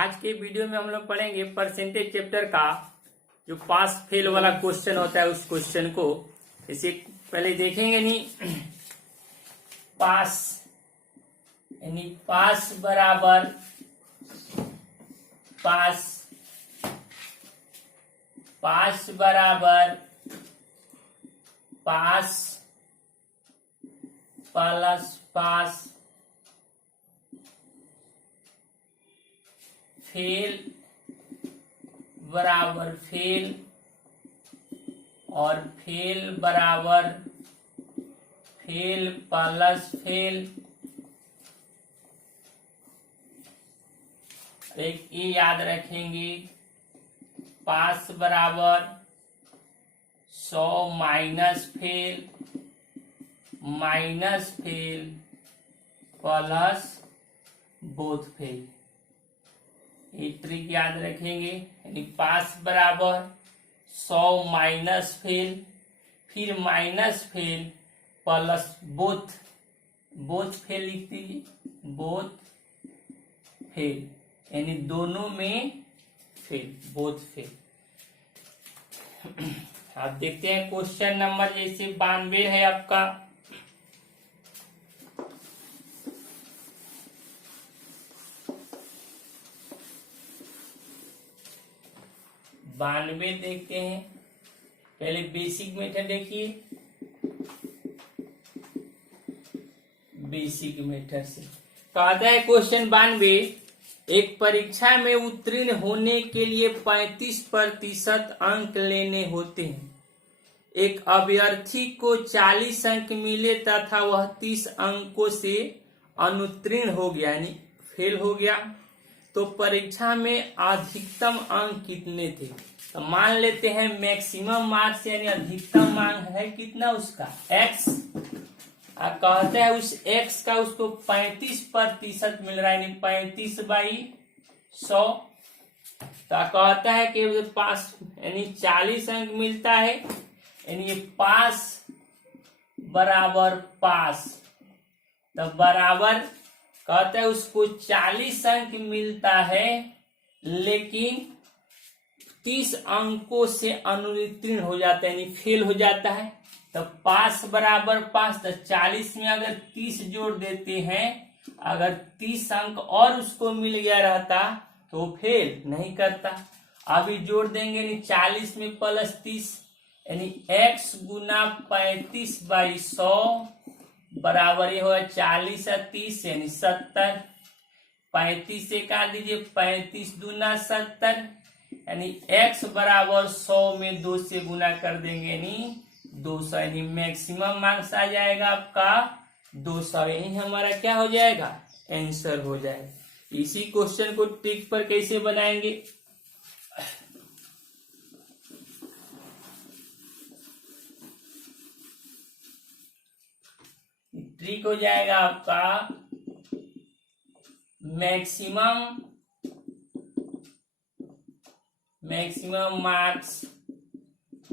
आज के वीडियो में हम लोग पढ़ेंगे परसेंटेज चैप्टर का जो पास फेल वाला क्वेश्चन होता है उस क्वेश्चन को। इसे पहले देखेंगे नहीं। पास यानी पास बराबर पास, पास बराबर पास प्लस पास, फेल बराबर फेल और फेल बराबर फेल प्लस फेल। एक ये याद रखेंगे, पास बराबर 100 minus fail plus both fail. ये ट्रिक याद रखेंगे, यानी पास बराबर 100 माइनस फेल, फिर minus fail plus both fail लिख दीजिए, बोथ फेल यानी दोनों में फेल, बोथ फेल। आप देखते हैं क्वेश्चन नंबर जैसे 92 है आपका। बानवे देखते हैं। पहले बेसिक मेथड देखिए, बेसिक मेथड से कहता है क्वेश्चन 92, एक परीक्षा में उत्तीर्ण होने के लिए 35% अंक लेने होते हैं। एक अभ्यर्थी को 40 अंक मिले तथा वह 30 अंकों से अनुत्तीर्ण हो गया यानी फेल हो गया, तो परीक्षा में अधिकतम अंक कितने थे? तो मान लेते हैं मैक्सिमम मार्क्स यानी अधिकतम अंक है कितना उसका x। कहते हैं उस x का उसको 35% मिल रहा है यानी 35/100। तो कहता है कि पास यानी 40 अंक मिलता है यानी ये पास बराबर पास, तो बराबर कहता है उसको 40 अंक मिलता है लेकिन 30 अंकों से अनुत्तीर्ण हो जाता है यानी फेल हो जाता है। तो पास बराबर पास, तो 40 में अगर 30 जोड़ देते हैं, अगर 30 अंक और उसको मिल गया रहता तो फेल नहीं करता। अभी जोड़ देंगे यानी 40 में प्लस 30 यानी x गुना 35/100 बराबर ये होगा 40 और 30 यानी 70। 35 से काट दीजिए, 35 दूना 70 यानी x बराबर 100 में 2 से गुना कर देंगे यानी 200 यानी मैक्सिमम मार्क्स आ जाएगा आपका 200। यही हमारा क्या हो जाएगा, आंसर हो जाएगा। इसी क्वेश्चन को ट्रिक पर कैसे बनाएंगे, ट्रिक हो जाएगा आपका मैक्सिमम मार्क्स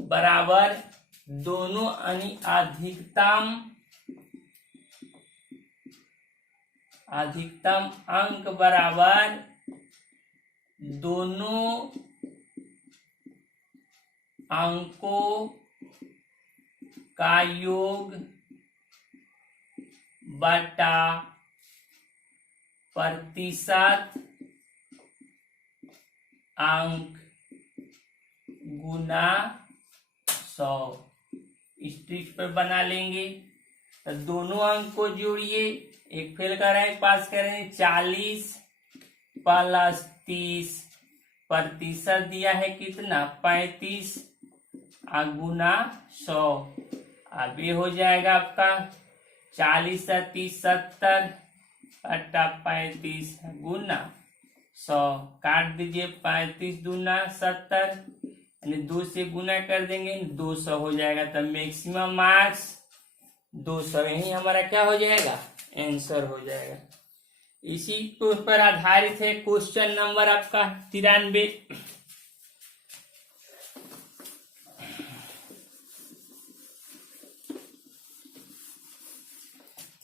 बराबर दोनों यानी अधिकतम अंक बराबर दोनों अंकों का योग बटा प्रतिशत अंक गुना 100। इस ट्रिक पर बना लेंगे। तो दोनों अंक को जोड़िए, एक फेल कर रहे हैं पास कर रहे हैं, 40 प्लस 30 प्रतिशत दिया है कितना 35 गुना 100। अब ये हो जाएगा आपका 40 और 30 70 बटा 35 गुना 100। काट दीजिए, 35 दूना 70 यानी 2 से गुना कर देंगे 200 हो जाएगा। तब मैक्सिमम मार्क्स 200, यही हमारा क्या हो जाएगा, आंसर हो जाएगा। इसी पर आधारित है क्वेश्चन नंबर आपका 93।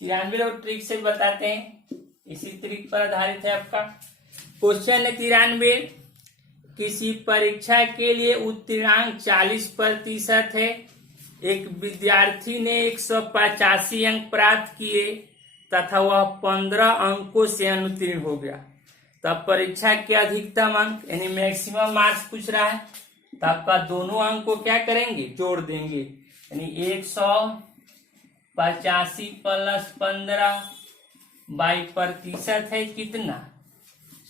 93 और ट्रिक से बताते हैं, इसी ट्रिक पर आधारित है आपका क्वेश्चन 93, किसी परीक्षा के लिए उत्तीर्णांक 40% है। एक विद्यार्थी ने 185 अंक प्राप्त किए तथा वह 15 अंकों से अनुत्तीर्ण हो गया। तब परीक्षा के अधिकतम अंक यानी मैक्सिमम मार्क्स पूछ रहा है। तो आपका दोनों अंक को क्या करेंगे, जोड़ देंगे। यानी 185 प्लस 15 बाई प्रतिशत है कितना,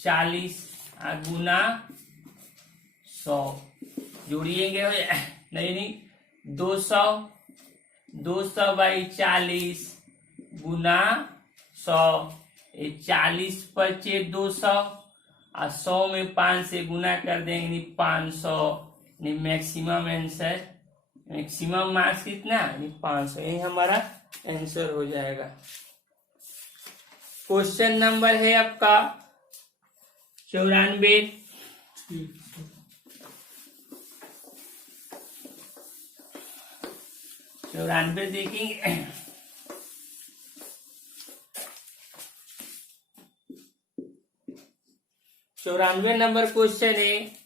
40 गुना 100 जोड़िएंगे नहीं 200 बाई 40 गुना 100, 40 पचे 200 और 100 में 5 से गुना कर देंगे 500। मैक्सिमम आंसर, मैक्सिमम मार्क्स कितना 500, यही हमारा आंसर हो जाएगा। क्वेश्चन नंबर है आपका 94। 94 देखेंगे। 94 नंबर क्वेश्चन है,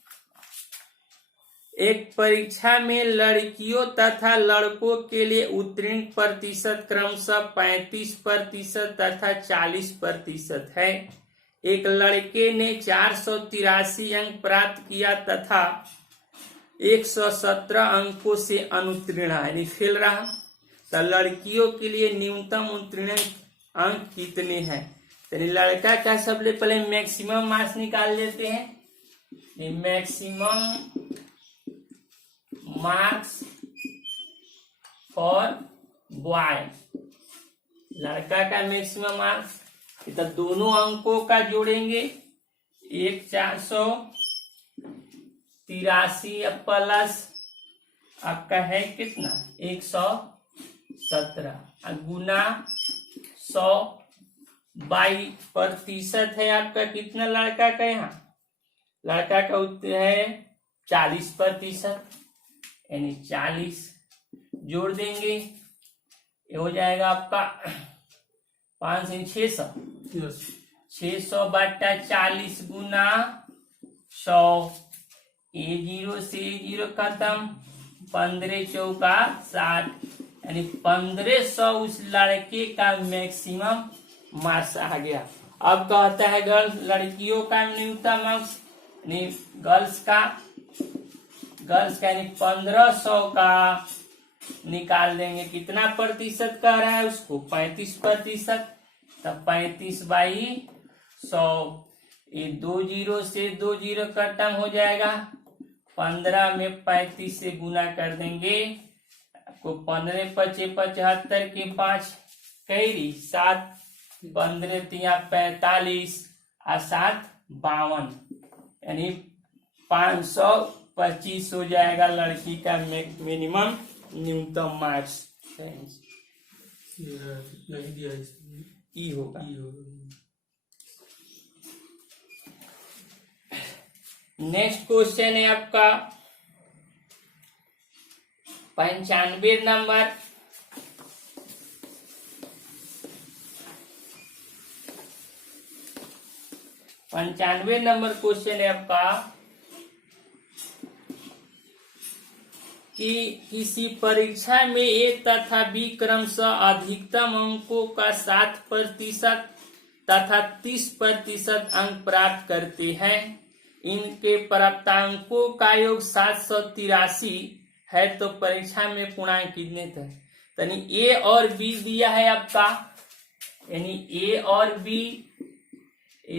एक परीक्षा में लड़कियों तथा लड़कों के लिए उत्तीर्ण प्रतिशत क्रमशः 35% तथा 40% है। एक लड़के ने 483 अंक प्राप्त किया तथा 117 अंकों से अनुत्तीर्ण यानी फेल रहा। तो लड़कियों के लिए न्यूनतम उत्तीर्ण अंक कितने हैं। तो लड़का का सबसे पहले मैक्सिमम मार्क्स निकाल लेते हैं। मैक्सिमम मार्क्स फॉर बॉय, लड़का का मैक्सिमम मार्क्स, तो दोनों अंकों का जोड़ेंगे। 483 प्लस आपका है कितना 117 गुना 100 बाई प्रतिशत है आपका कितना लड़का का, यहाँ लड़का का उत्तर है 40%, यानी 40 जोड़ देंगे, ये हो जाएगा आपका 5 से 600 बटा 40 गुना 100, ये 0 से 0 खत्म, 15 चौका 60, यानी 1500 उस लड़के का मैक्सिमम मार्क्स आ गया। अब कहता है गर्ल्स, लड़कियों का न्यूनतम मार्क्स, गर्ल्स का यानी 1500 का निकाल देंगे। कितना प्रतिशत कह रहा है उसको 35%, तब 35 बाई 100, ये 2 0 से 2 0 खत्म हो जाएगा, 15 में 35 से गुना कर देंगे। आपको 15 पचे 75 के 5 कैरी 7, 15 तिया 45 और 7 52, यानी 525 हो जाएगा लड़की का मिनिमम न्यूनतम मार्क्स। ई होगा। नेक्स्ट क्वेश्चन है आपका 95 नंबर। 95 नंबर क्वेश्चन है आपका कि किसी परीक्षा में A तथा B क्रमशः अधिकतम अंकों का 60% तथा 30% अंक प्राप्त करते हैं। इनके प्राप्तांकों का योग 783 है, तो परीक्षा में पूर्णांक कितने थे। यानी A और B दिया है आपका, यानी A और B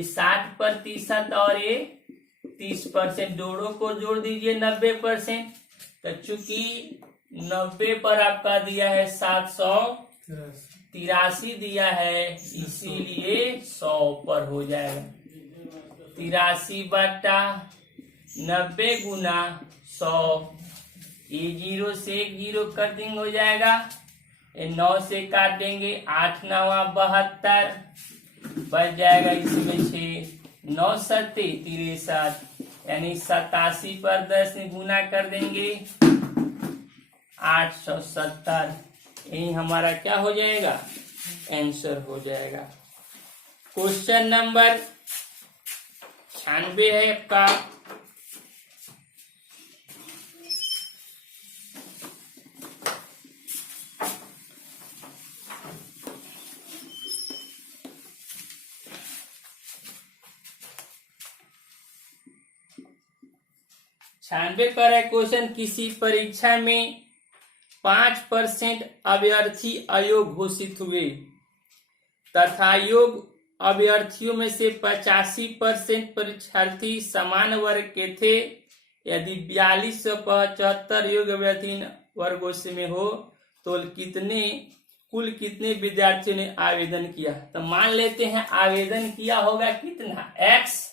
60% और ये 30%, दोनों को जोड़ दीजिए 90%। तो चूंकि 90 पर आपका दिया है 783 दिया है, इसीलिए 100 पर हो जाएगा। 83 बटा 90 गुना 100, ये 0 से 0 कटिंग हो जाएगा, ये 9 से काट देंगे, 8 9 72 बच जाएगा, इसमें 6 9 7 63, यानी 87 पर 10 में गुना कर देंगे 870, यही हमारा क्या हो जाएगा आंसर हो जाएगा। क्वेश्चन नंबर 96 है आपका। छानबे कर है क्वेश्चन, किसी परीक्षा में 5% अभ्यर्थी अयोग्य घोषित हुए तथा योग्य अभ्यर्थियों में से 85% परीक्षार्थी समान वर्ग के थे। यदि 4275 योग्य अभ्यर्थी इन वर्गों से में हो तो कुल कितने विद्यार्थियों ने आवेदन किया। तो मान लेते हैं आवेदन किया होगा कितना, x,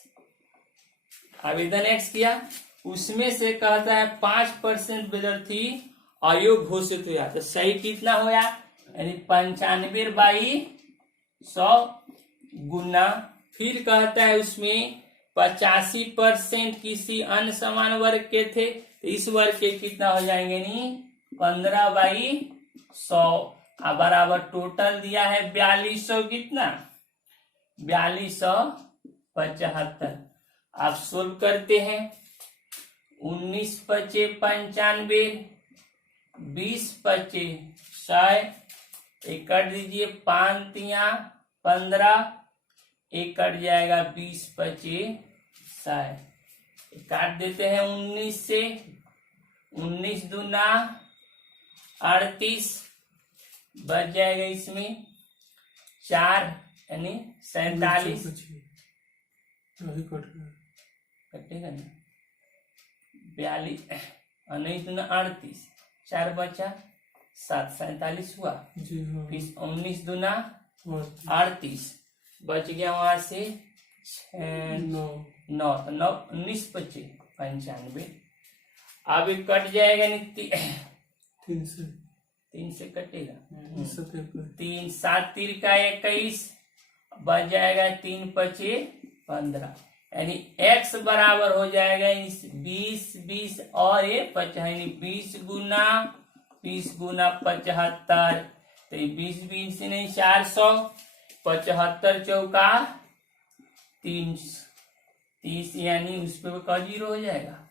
आवेदन x किया, उसमें से कहता है 5% विद्यार्थी अयोग्य घोषित हुआ। तो सही कितना होया, यानी 95/100 गुना, फिर कहता है उसमें 85% किसी अन्य समान वर्ग के थे, तो इस वर्ग के कितना हो जाएंगे, नहीं 15/100 बराबर टोटल दिया है 4200, कितना 4275। आप सोल्व करते हैं, 19 पचे 95, 20 पचे 100, एक कट दीजिए, 5 तिया 15, एक कट जाएगा, 20 पचे 100, काट देते हैं 19 से, 19 दूना 38, बच जाएगा इसमें 4 यानी 47, कटेगा ना 42, 19 दूना 38, 4 बचा 7, 47 हुआ, फिर 19 दूना 38, बच गया वहां से 9, 19 पचे 95, अब कट जाएगा नहीं 3 से कटेगा, 3 7 3 का 21, बच जाएगा 3 पचे 15, यानी x बराबर हो जाएगा 20 और ये 50, यानी 20 गुना 75, तो 20 से नहीं 400, 75 चौका 30, यानी उस पर का 0 हो जाएगा,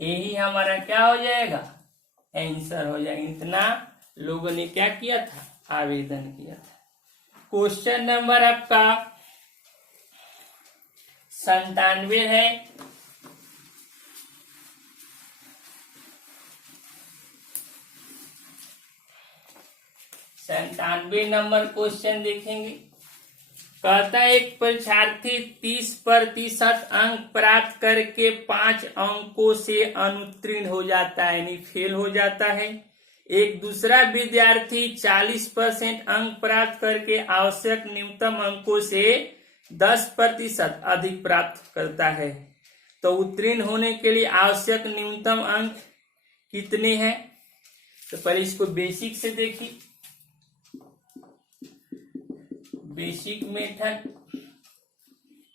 यही हमारा क्या हो जाएगा, आंसर हो जाएगा। इतना लोगों ने क्या किया था, आवेदन किया था। क्वेश्चन नंबर आपका 97 है। संतानवे नंबर क्वेश्चन देखेंगे। कहता है एक परीक्षार्थी 30% अंक प्राप्त करके 5 अंकों से अनुत्तीर्ण हो जाता है, यानी फेल हो जाता है। एक दूसरा विद्यार्थी 40% अंक प्राप्त करके आवश्यक न्यूनतम अंकों से 10% अधिक प्राप्त करता है, तो उत्तीर्ण होने के लिए आवश्यक न्यूनतम अंक कितने हैं। तो पहले इसको बेसिक से देखिए, बेसिक मेथड,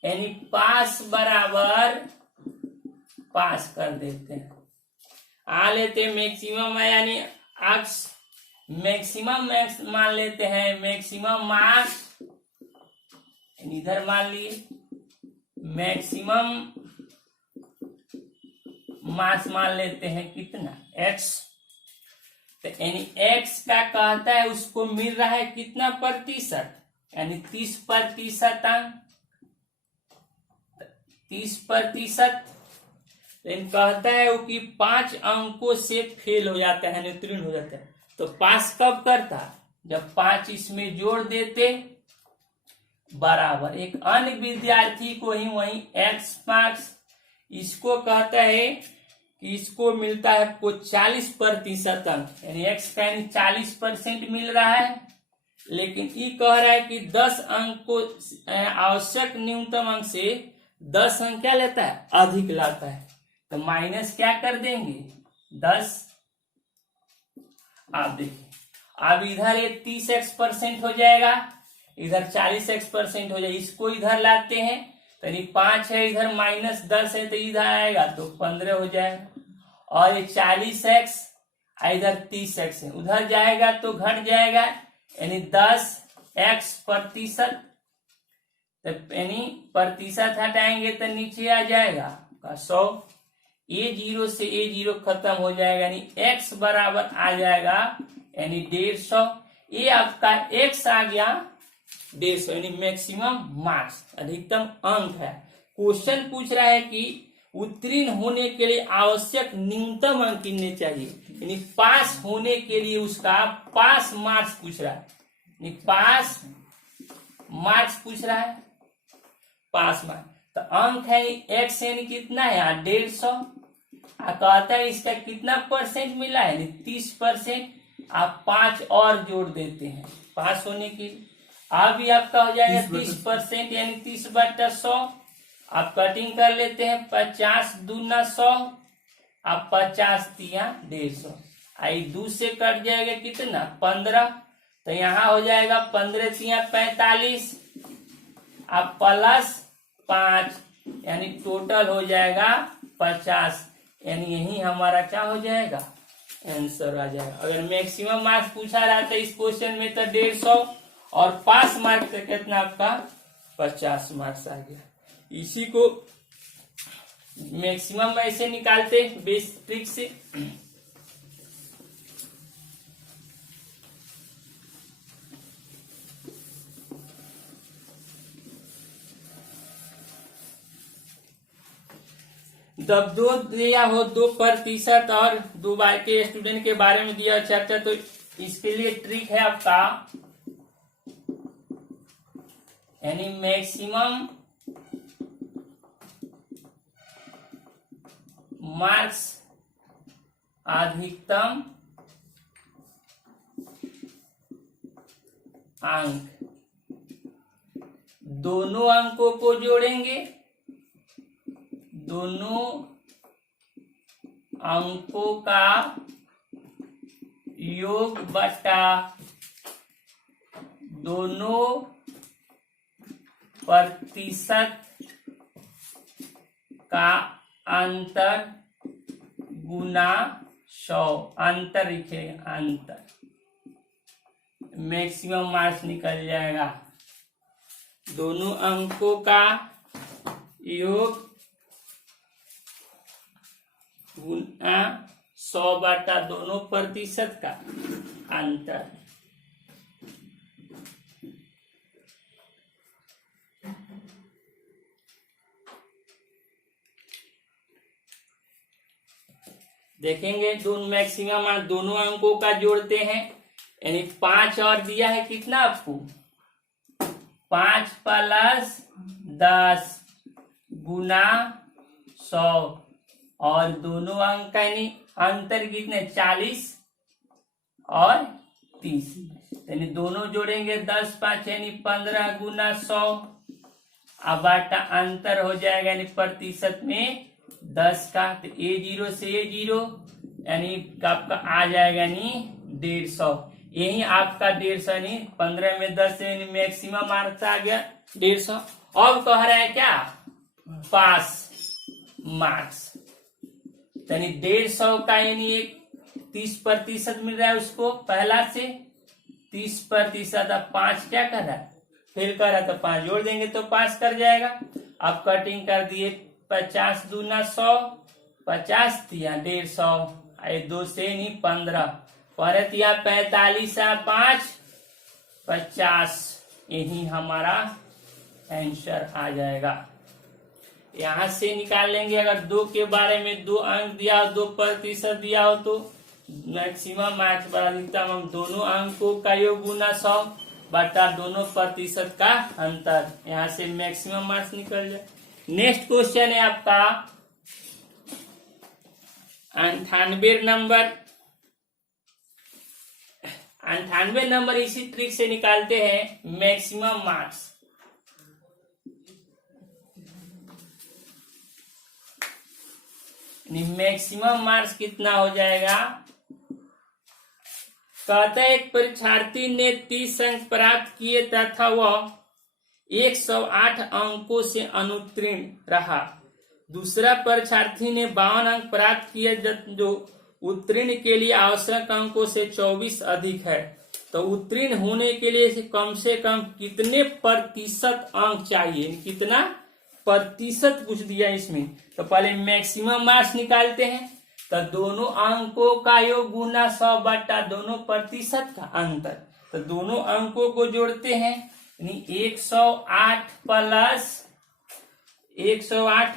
यानी पास बराबर पास कर देते हैं, आ लेते हैं मैक्सिमम है, यानी अक्स मैक्सिमम मैक्स मान लेते हैं, मैक्सिमम मार्क्स इधर मान लिए, मैक्सिमम मास मान लेते हैं कितना, x। तो यानी x का कहता है उसको मिल रहा है कितना प्रतिशत, यानी 30% अंक, 30%। लेकिन कहता है वो कि 5 अंकों से फेल हो जाता है, यानी उत्तीर्ण हो जाता है। तो पास कब करता, जब 5 इसमें जोड़ देते बराबर एक अन्य विद्यार्थी को ही वही x मार्क्स। इसको कहता है कि इसको मिलता है आपको 40% अंक, यानी x का यानी 40% मिल रहा है, लेकिन ये कह रहा है कि 10 अंक को आवश्यक न्यूनतम अंक से 10 अंक क्या लेता है, अधिक लाता है। तो माइनस क्या कर देंगे 10। आप देखिए, अब इधर ये 30% हो जाएगा, इधर 40% हो जाएगा, इसको इधर लाते हैं तो 5 है, इधर -10 है तो इधर आएगा तो 15 हो जाएगा, और ये 40x इधर 30x है, उधर जाएगा तो घट जाएगा, यानी 10x%। तो यानी प्रतिशत हटाएंगे तो नीचे आ जाएगा 100। A0 से A0 खत्म हो जाएगा, यानी x बराबर आ जाएगा यानी 150। ये आपका x आ गया 150, यानी मैक्सिमम मार्क्स, अधिकतम अंक है। क्वेश्चन पूछ रहा है कि उत्तीर्ण होने के लिए आवश्यक न्यूनतम अंक कितने चाहिए, यानी पास होने के लिए उसका पास मार्क्स पूछ रहा है, यानी पास मार्क्स पूछ रहा है, पास मार्क्स। तो अंक है x यानी कितना है 150। कहता है इसका कितना परसेंट मिला है, 30%। आप 5 और जोड़ देते हैं पास होने के लिए। अभी आपका हो जाएगा 30%, यानी 30/100। आप कटिंग कर लेते हैं, 50 दूना 100, आप 50 तिया 150। आई 2 से कट जाएगा कितना 15, तो यहाँ हो जाएगा 15 तिया 45, आप प्लस 5, यानी टोटल हो जाएगा 50। यानी यही हमारा क्या हो जाएगा आंसर आ जाएगा। अगर मैक्सिमम मार्क्स पूछा रहा था इस क्वेश्चन में तो 150, और पास मार्क्स से कितना आपका 50 मार्क्स आ गया। इसी को मैक्सिमम ऐसे निकालते बेसिक ट्रिक से। जब 2 दिया हो 2% और 2 बार के स्टूडेंट के बारे में दिया चैप्टर, तो इसके लिए ट्रिक है आपका, यानी मैक्सिमम मार्क्स अधिकतम अंक, दोनों अंकों को जोड़ेंगे, दोनों अंकों का योग बटा दोनों प्रतिशत का अंतर गुना 100। अंतर लिखेगा, अंतर, मैक्सिमम मार्क्स निकल जाएगा। दोनों अंकों का योग गुना 100 बटा दोनों प्रतिशत का अंतर। देखेंगे दोनों मैक्सिमम दोनों अंकों का जोड़ते हैं, यानी 5 और दिया है कितना आपको 5 + 10 गुना 100, और दोनों अंक का यानी अंतर कितने 40 और 30, यानी दोनों जोड़ेंगे 10 5 यानी 15 गुना 100, अब बाटा अंतर हो जाएगा यानी प्रतिशत में 10 का, तो A0 से A0 यानी आपका आ जाएगा यानी 150। यही आपका 150 यानी 15 में 10 यानी मैक्सिमम मार्क्स आ गया 150। अब कह रहा है क्या पास मार्क्स, यानी 150 का यानी 30% मिल रहा है उसको पहला से 30%। अब 5 क्या कर रहा है फेल कर रहा है, तो 5 जोड़ देंगे तो पास कर जाएगा। अब कटिंग कर दिए 50 दूना 100, 50 दिया 150, 2 से नहीं 15, परत या 45 5 50, यही हमारा आंसर आ जाएगा। यहां से निकाल लेंगे, अगर 2 के बारे में 2 अंक दिया हो 2% दिया हो तो मैक्सिमम मार्क्स बराबर अधिकतम हम दोनों अंकों का योग गुना 100 बटा दोनों प्रतिशत का अंतर, यहां से मैक्सिमम मार्क्स निकल जाए। नेक्स्ट क्वेश्चन है आपका 98 नंबर। 98 नंबर इसी ट्रिक से निकालते हैं मैक्सिमम मार्क्स। मैक्सिमम मार्क्स कितना हो जाएगा, कहता है एक परीक्षार्थी ने 30 अंक प्राप्त किए तथा वह 108 अंकों से अनुत्तीर्ण रहा। दूसरा परीक्षार्थी ने 52 अंक प्राप्त किए जो उत्तीर्ण के लिए आवश्यक अंकों से 24 अधिक है। तो उत्तीर्ण होने के लिए से कम कितने प्रतिशत अंक चाहिए, कितना प्रतिशत कुछ दिया इसमें। तो पहले मैक्सिमम मार्क्स निकालते हैं, तो दोनों अंकों का योग गुना 100 बटा दोनों प्रतिशत का अंतर। तो दोनों अंकों को जोड़ते हैं, यानी 108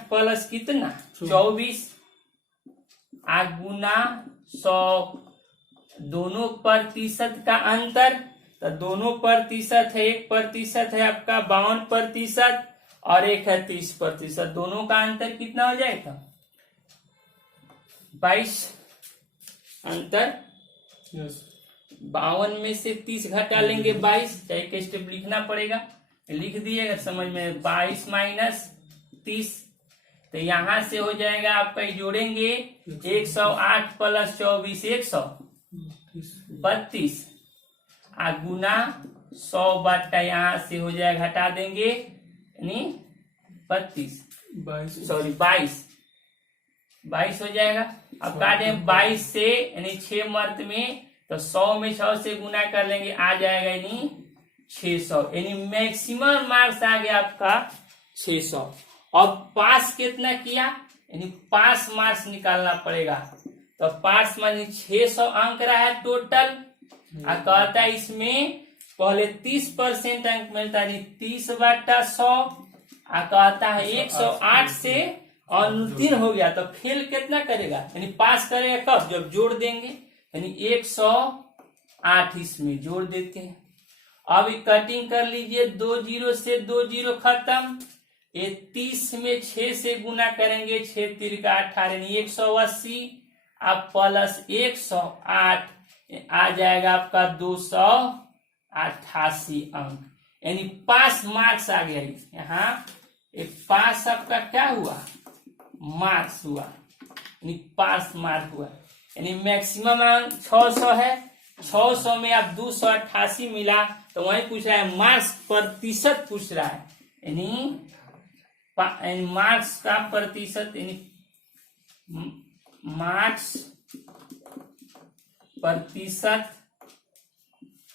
प्लस कितना 24 गुना 100 दोनों प्रतिशत का अंतर। तो दोनों प्रतिशत है, 1% है आपका 52% और एक है 30%। दोनों का अंतर कितना हो जाएगा 22 अंतर। 52 में से 30 घटा लेंगे 22, चाहे एक स्टेप लिखना पड़ेगा, लिख दिए अगर समझ में। 22 माइनस 30, तो यहां से हो जाएगा आपका जोड़ेंगे 108 प्लस 24 132 गुना 100 बटा यहां से हो जाएगा घटा देंगे यानी 22 हो जाएगा। अब काटे 22 से यानी 6 मर्द में, तो 100 में 6 से गुना कर लेंगे, आ जाएगा यानी 600, यानी मैक्सिमम मार्क्स आ गया आपका 600। अब पास कितना किया, यानी पास मार्क्स निकालना पड़ेगा। तो पास मानी 600 अंक रहा है टोटल, कहता है इसमें पहले 30% अंक मिलता है 30 बटा 100, कहता है 108 से अनुत्तीर्ण हो गया तो फेल कितना करेगा, यानी पास करेगा कब, जब जोड़ देंगे, यानी 108 इसमें जोड़ देते हैं। अब कटिंग कर लीजिए, 2 0 से 2 0 खत्म, ये 30 में 6 से गुना करेंगे, 6 3 का 18 यानी 180 अब प्लस 108 आ जाएगा आपका 288 अंक, यानी पास मार्क्स आ गया। यहाँ एक पास आपका क्या हुआ मार्क्स हुआ, यानी पास मार्क हुआ, यानी मैक्सिमम अंक 600 है, 600 में आप 288 मिला, तो वही पूछ रहा है मार्क्स प्रतिशत पूछ रहा है, यानी मार्क्स का प्रतिशत, यानी मार्क्स प्रतिशत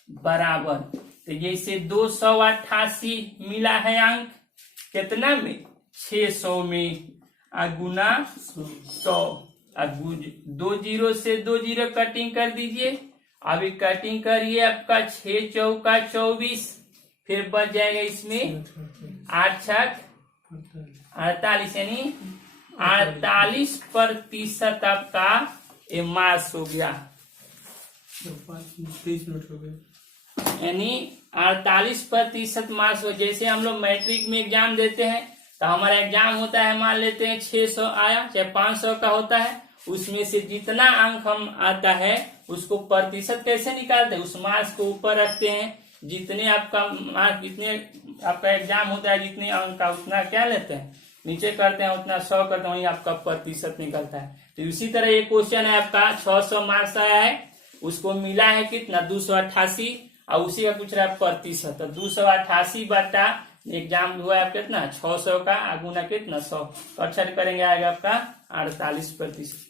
बराबर। तो जैसे 288 मिला है अंक कितना में 600 में गुना 100, 2 0 से 2 0 कटिंग कर दीजिए। अभी कटिंग करिए, आपका 6 चौका 24, फिर बच जाएगा इसमें 8 6 48, यानी 48% आपका ये मार्क्स हो गया, 30 मिनट हो गए, यानी 48% मार्क्स हो। जैसे हम लोग मैट्रिक में एग्जाम देते हैं, तो हमारा एग्जाम होता है, मान लेते हैं 600 आया, चाहे 500 का होता है, उसमें से जितना अंक हम आता है उसको प्रतिशत कैसे निकालते हैं, उस मार्क्स को ऊपर रखते हैं, जितने आपका मार्क्स, जितने आपका एग्जाम होता है जितने अंक का उतना क्या लेते हैं नीचे करते हैं, उतना 100 करते हैं, वही आपका प्रतिशत निकलता है। तो इसी तरह ये क्वेश्चन है आपका 600 मार्क्स आया है, उसको मिला है कितना 288, और उसी का पूछ रहा है प्रतिशत। तो 288 बटा एग्जाम हुआ है कितना 600 का, गुना कितना 100, तो अच्छा करेंगे आएगा आपका 48%।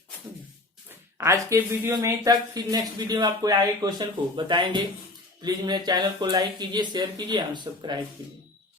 आज के वीडियो में ही तक, फिर नेक्स्ट वीडियो में आपको आगे क्वेश्चन को बताएंगे। प्लीज मेरे चैनल को लाइक कीजिए, शेयर कीजिए और सब्सक्राइब कीजिए।